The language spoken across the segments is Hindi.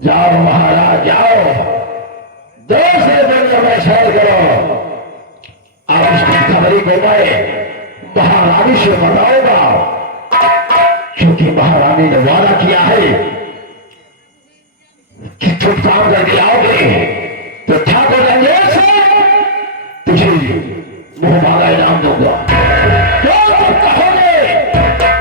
जाओ महाराज जाओ, दो से दुनिया में शहर करो। आप इसकी खबरी को मैं महारानी से बताऊंगा, क्योंकि महारानी ने वादा किया है कि तुम काम करके आओगे तो ठाकुर रंजीत से तुझे मुंह मांगा इनाम दूंगा। जो तुम कहोगे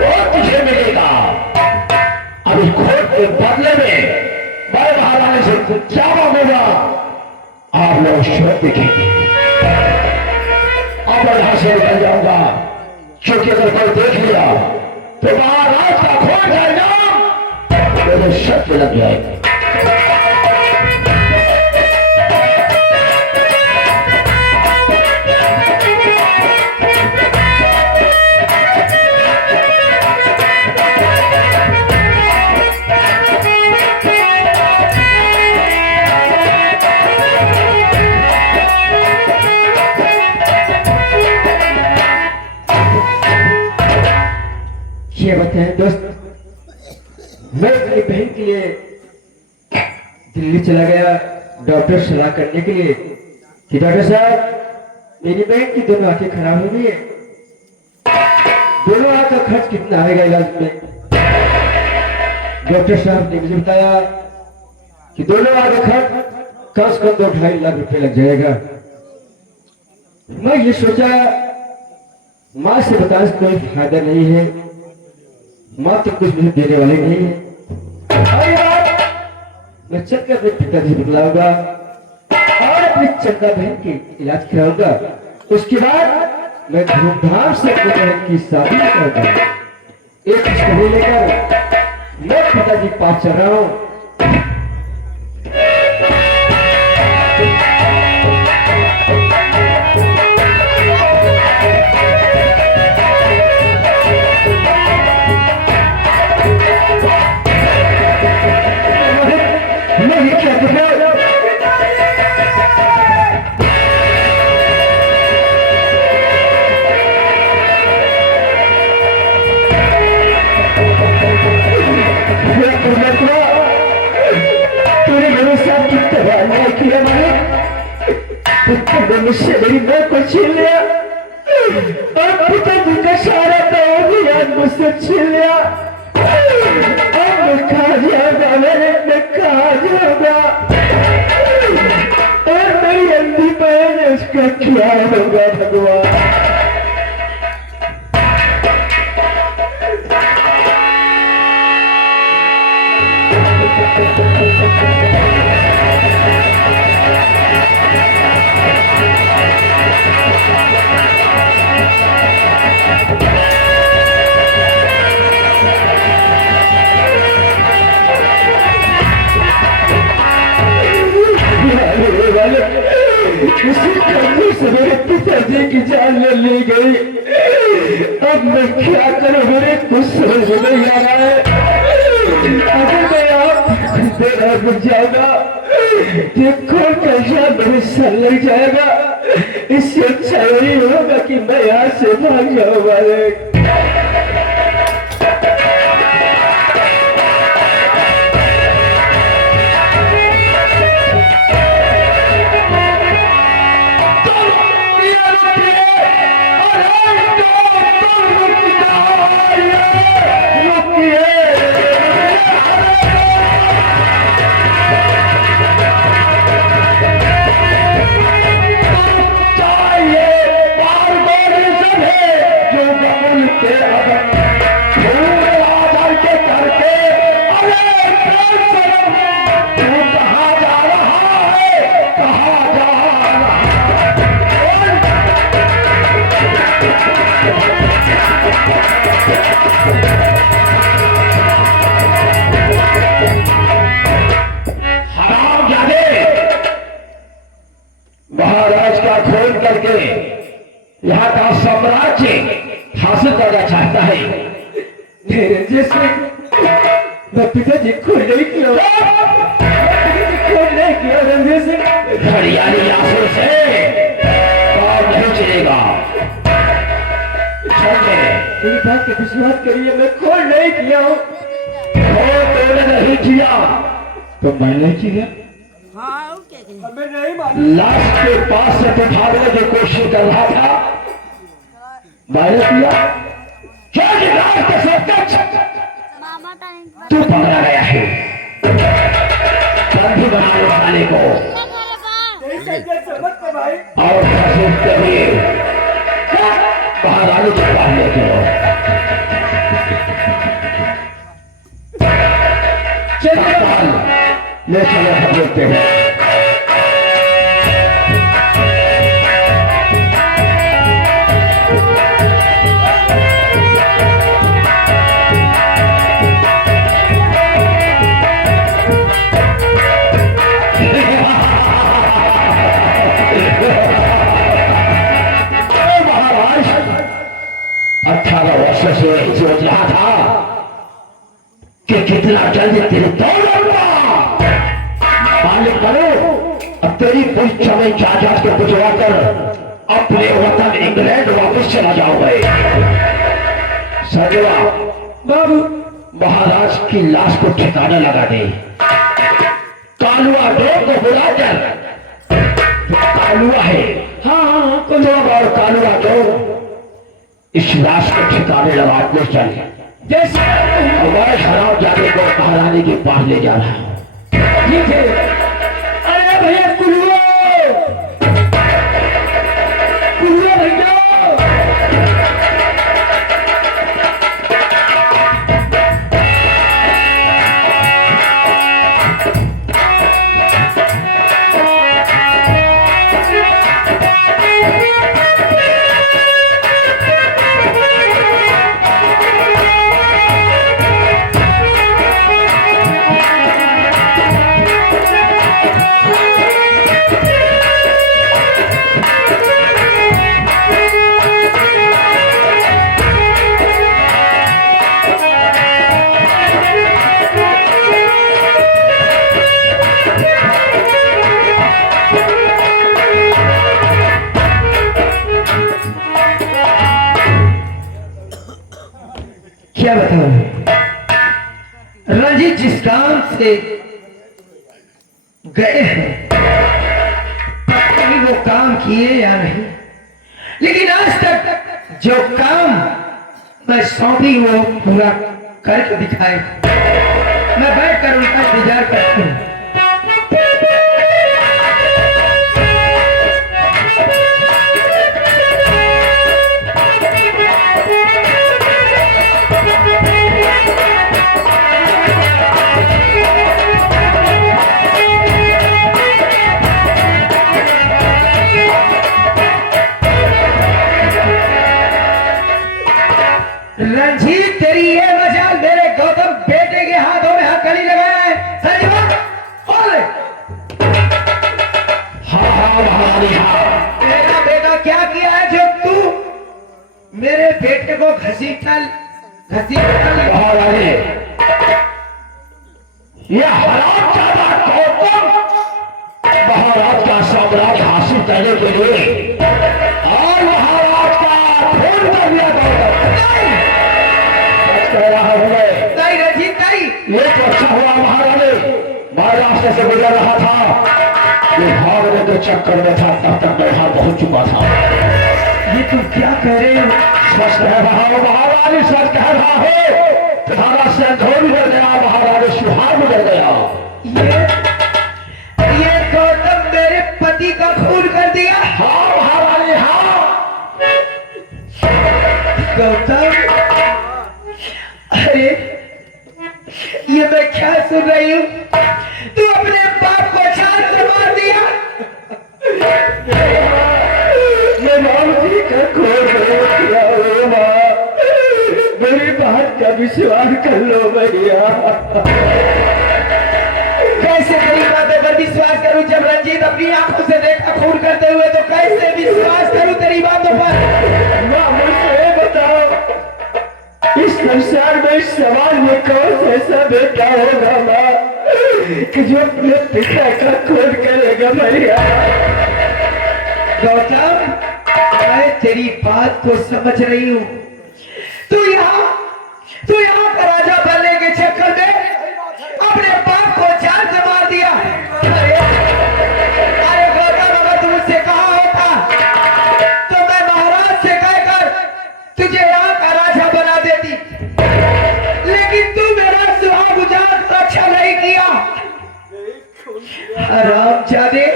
वो तुझे मिलेगा। अब इस खोट के बदले में मैं महारानी से क्या मांगूंगा, आप लोग शोध देखेंगे। अब मैं यहां से निकल जाऊंगा, क्योंकि अगर कोई देख लिया तो महाराज का खोट का इनाम मेरे शर्त लग जाएगा। ये बताएं दोस्त, मैं अपनी बहन के लिए दिल्ली चला गया डॉक्टर से सलाह करने के लिए कि डॉक्टर साहब मेरी बहन की दोनों आंखें खराब हो गई है, दोनों आंख का खर्च कितना आएगा इलाज में। डॉक्टर साहब ने मुझे बताया कि दोनों आंख का खर्च कम से कम 2-2.5 लाख रुपए लग जाएगा। मैं ये सोचा माँ से बताने से कोई फायदा नहीं है, माँ तो कुछ मुझे देने वाले नहीं है। मैं चलकर अपने पिताजी बुलाऊंगा और अपनी चंदा बहन की इलाज कराऊंगा। उसके बाद मैं धूमधाम से अपनी बहन की शादी करूंगा। एक स्टडी लेकर मैं पिताजी के पास चल रहा हूँ। मुझसे मेरी मां को छीन लिया और पिताजी का सारा दान मुझसे छीन लिया। अब मैं कहा जाऊंगा, मैं कहा जाऊंगा और मेरी अंधी बहन उसका क्या होगा भगवान। मेरे पिताजी की जान ले गई। अब मैं क्या करूं, मेरे कुछ समझ नहीं आ रहा है। अगर मैं आप देना रुक जाऊंगा, देखो कैसा मेरे सर लग जाएगा। इससे अच्छा यही होगा कि मैं यहाँ से भाग जाऊंगा। महाराज का खून करके यहाँ का साम्राज्य हासिल करना चाहता है। मेरे जैसे मैं पिताजी को नहीं किया, वजह से घड़ियाली आंसू से काम नहीं चलेगा। मेरी बात पे विश्वास करिए, मैं खून नहीं किया हूँ। तूने नहीं किया तो मैंने किया। हमें नहीं मालूम। लाश के पास से तो भागने की कोशिश कर रहा था, मैंने किया क्या कि लाश के सब तू पकड़ा गया है। बंदी बना लो साले को भाई और फंसूट के लिए बाहर आने के बाद लेके लो। ले चलो हम लोग हैं। महाराज 18 वर्षों से सोच रहा था कि कितना जल्दी तेरे दौड़ लूंगा। मालिक करो अब तेरी पूरी समय जायदाद को बुझवा कर अपने वतन इंग्लैंड वापस चला जाओगे। सजवा बाबू महाराज की लाश को ठिकाना लगा दे। कालुआ डोर को बुला कर, कालुआ है हाँ कुंदर और कालुआ डोर इस लाश को ठिकाने लगा दे। चल जैसे हमारे खराब जाने को महारानी के पास ले जा रहा हूँ। ठीक है। अरे भैया कुल्लू भैया क्या बताऊं, रंजीत जिस काम से गए हैं पता नहीं वो काम किए या नहीं, लेकिन आज तक जो काम मैं सौंपी वो पूरा करके दिखाए। मैं बैठकर उनका इंतजार करती हूँ। रंजीत तेरी ये मजाल मेरे गौतम बेटे के हाथों में हथकड़ी लगाया है। संजीवा बोल। तेरा बेटा क्या किया है जो तू मेरे बेटे को घसीटा ये हरामजादा गौतम महाराज का साम्राज्य हासिल करने के लिए और महाराज का खून कर दिया नहीं रंजीत नहीं। ये तो अच्छा हुआ महारानी, मैं रास्ते से गुजर रहा था, ये भागने के चक्कर में था, तब तक मैं यहाँ पहुंच चुका था। ये तुम क्या कह रहे हो? सच कह रहा हो महारानी, सच कह रहा हो। तुम्हारा सिंधु बिगड़ गया, महारानी सुहाग बिगड़ गया। ये गौतम मेरे पति का खून कर दिया। हाँ महारानी हाँ। गौतम अरे ये मैं क्या सुन रही हूँ? तू अपने बाप को छान से मार दिया। ये राम जी का खून किया हो माँ, मेरी बात का विश्वास कर लो भैया। कैसे तेरी बातों पर विश्वास करूं जब रंजीत अपनी आंखों से देखा खून करते हुए? तो कैसे विश्वास करूं तेरी बातों पर? माँ मुझे बताओ, इस संसार में इस समाज में कौन ऐसा बेटा होगा माँ कि जो अपने पिता का खून करेगा भैया। गौतम, मैं तेरी बात को समझ रही हूँ। तू यहाँ का राजा बनने के चक्कर में अपने बाप को जान से मार दिया। अरे गौतम, अगर तू मुझसे कहा होता तो मैं महाराज से कहकर तुझे यहाँ का राजा बना देती, लेकिन तू मेरा सुहाग उजाड़ रक्षा नहीं किया। हरामजादे,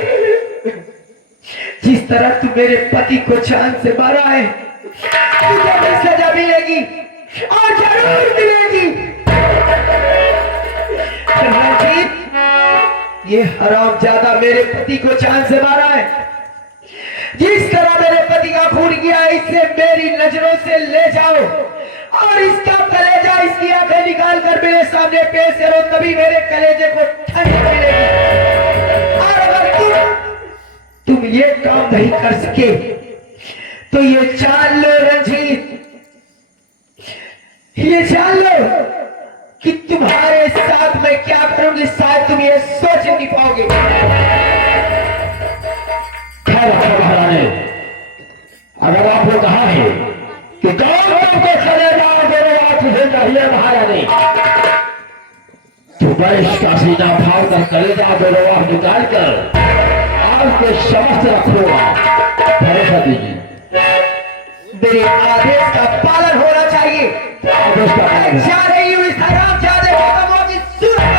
जिस तरह तू मेरे पति को जान से मारा है, तुझे भी सजा मिलेगी और जरूर मिलेगी। रंजीत, ये हरामजादा मेरे पति को जान से मारा है। जिस तरह मेरे पति का खून किया, इसे मेरी नजरों से ले जाओ और इसका कलेजा, इसकी आंखें निकाल कर मेरे सामने पेश करो, तभी मेरे कलेजे को ठंड मिलेगी। और अगर तुम ये काम नहीं कर सके तो ये जान लो रंजीत, ये जान लो कि तुम्हारे साथ मैं क्या करूंगी, शायद तुम ये सोच नहीं पाओगे। महारानी, अगर आपको कहा है कि गौतम को करेगा तुझे चाहिए महारानी, तो मैं इसका सीधा फाड़ कर कलेजा दोनों निकाल कर आज के समस्त रखूंगा। भरोसा दीजिए, मेरे आदेश का पालन होना चाहिए। आदेश का पालन। जा रही हूँ इस हरामजादे को की सूरत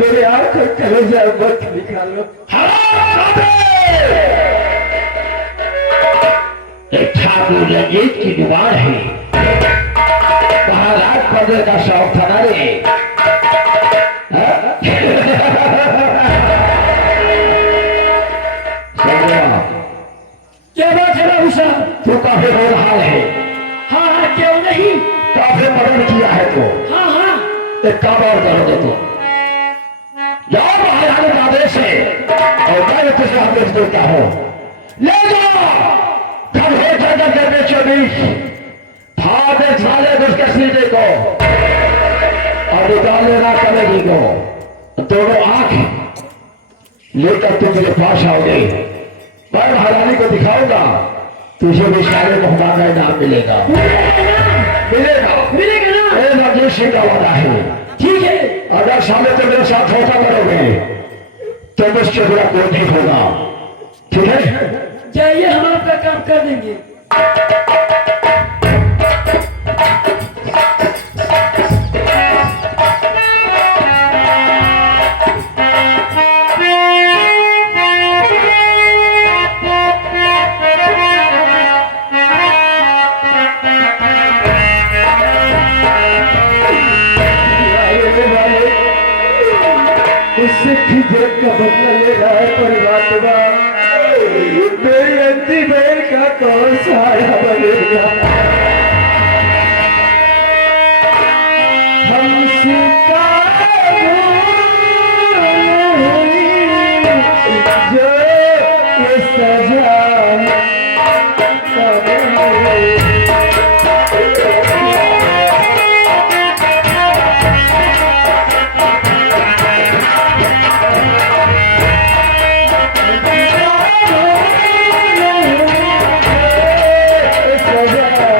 मेरे आंखों कलेजा मत निकालो। ठाकुर रंजीत की जुबान है, महाराज पदे का शौक था ना रे। क्या बात है बाबूशाह? तू काफी हो रहा है। हाँ, क्यों नहीं? काफी मदद किया है तो हाँ, एक काम और करोगे तो जाओ महारानी का आदेश है और मैं तुझे आदेश देता हूँ, ले जाओ खड़े जगह के बीचों बीच फादे साले उसके सीधे को और निकाल लेना कमेगी को, दोनों आंख लेकर तुम मेरे पास आओगे। मैं महारानी को दिखाऊंगा, तुझे भी सारे मेहमान का इनाम मिलेगा। मिलेगा ना? राजेश सिंह का वादा है। ठीक है, अगर साले तुम मेरे साथ होता करोगे तो मुझसे बुरा कोई नहीं होगा, ठीक है? जाइए, हम आपका काम कर देंगे। उससे फिर का बदला ले रहा है परमात्मा, मेरी अंतिम बहन का कौन सहारा बनेगा? हमसे जो ये सजा सजा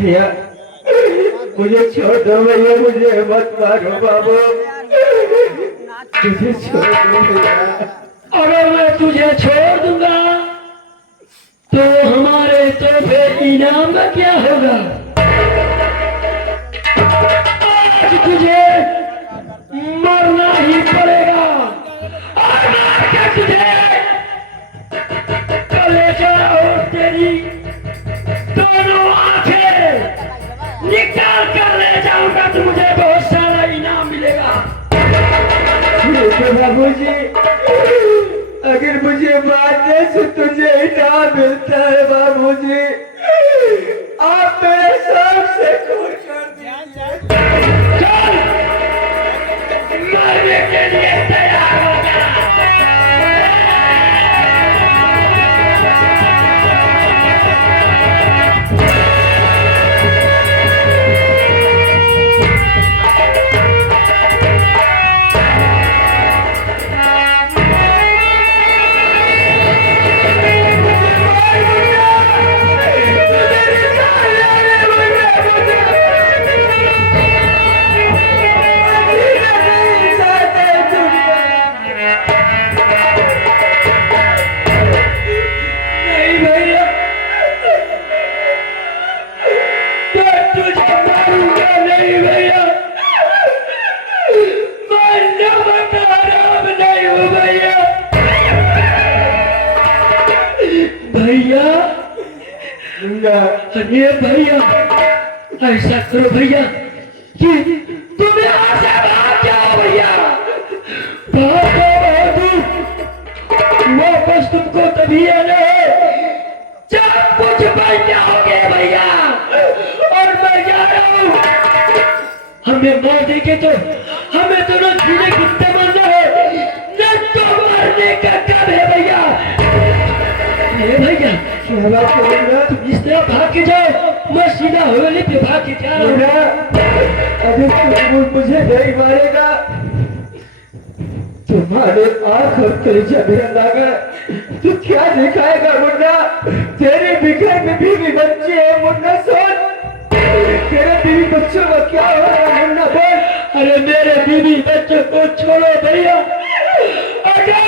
भैया मुझे छोड़ दो भैया, मुझे मत मारो बाबू, मुझे छोड़ दो भैया। अगर मैं तुझे छोड़ दूंगा तो हमारे तोहफे इनाम का क्या होगा? आज तुझे मरना ही पड़ेगा और मार के तुझे कलेजा और तेरी दोनों आंखें निकाल कर ले जाऊंगा तो मुझे बहुत सारा इनाम मिलेगा। ठीक है बाबूजी, अगर मुझे मारने से तुझे इनाम मिलता है बाबूजी, आप मेरे सबसे खून कर दीजिए। चल मरने के लिए तैयार हो जा। नहीं भैया, मैं तुझे मारूंगा नहीं भैया, मैं नमक हराम नहीं हूँ भैया। भैया अरे भैया ऐसा करो भैया कि तुम यहाँ से भाग जाओ भैया, भागो वापस तुमको तभी आना है जब कुछ बन जाओगे भैया। और मैं जा रहा हूँ, हमें मार देंगे तो हमें दोनों जीने कितने मरना है, न तो मरने का कब है भैया। ये भैया क्या बात करूंगा? तुम इस तरह भाग के जाओ, मैं सीधा हवेली पे भाग के जा रहा हूँ। अगर तू मुझे नहीं मारेगा तुम्हारे आंख और कलेजा मेरा लागा, तू क्या दिखाएगा मुन्ना? तेरे बिखर में बीवी बच्चे है मुन्ना, सुन तेरे बीवी बच्चों का क्या हो रहा है मुन्ना, बोल। अरे मेरे बीवी बच्चों को छोड़ो भैया, अगर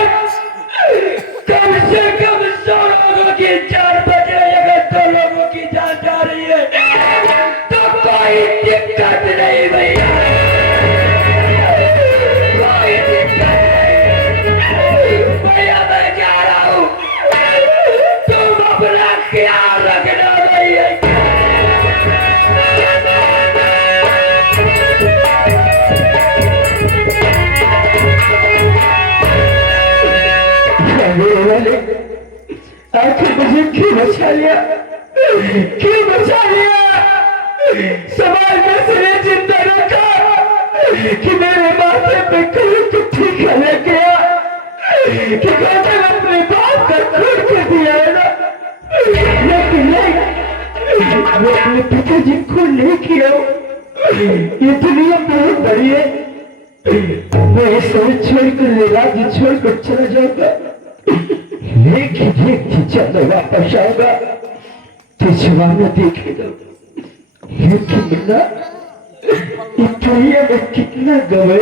कम से कम 100 लोगों की जान बचे, अगर 2 लोगों की जान जा रही है तो कोई दिक्कत नहीं भैया, कोई दिक्कत नहीं भैया। मैं जा रहा हूँ, तुम अपना ख्याल रखना भैया। आखिर मुझे क्यों बचा लिया, क्यों बचा लिया? समाज में सिरे जिंदा रखा कि मेरे माथे पे कोई टीका ले गया, कि मैंने अपने बाप का खून कर दिया है ना, लेकिन नहीं, वो अपने पिताजी को नहीं किया। ये दुनिया बहुत बड़ी है, मैं ये सब छोड़कर राज्य छोड़कर चला जाऊंगा, लेकिन एक चलो वापस आऊंगा तो जमाना देखेगा। लेकिन मुन्ना इस दुनिया में कितना गवे,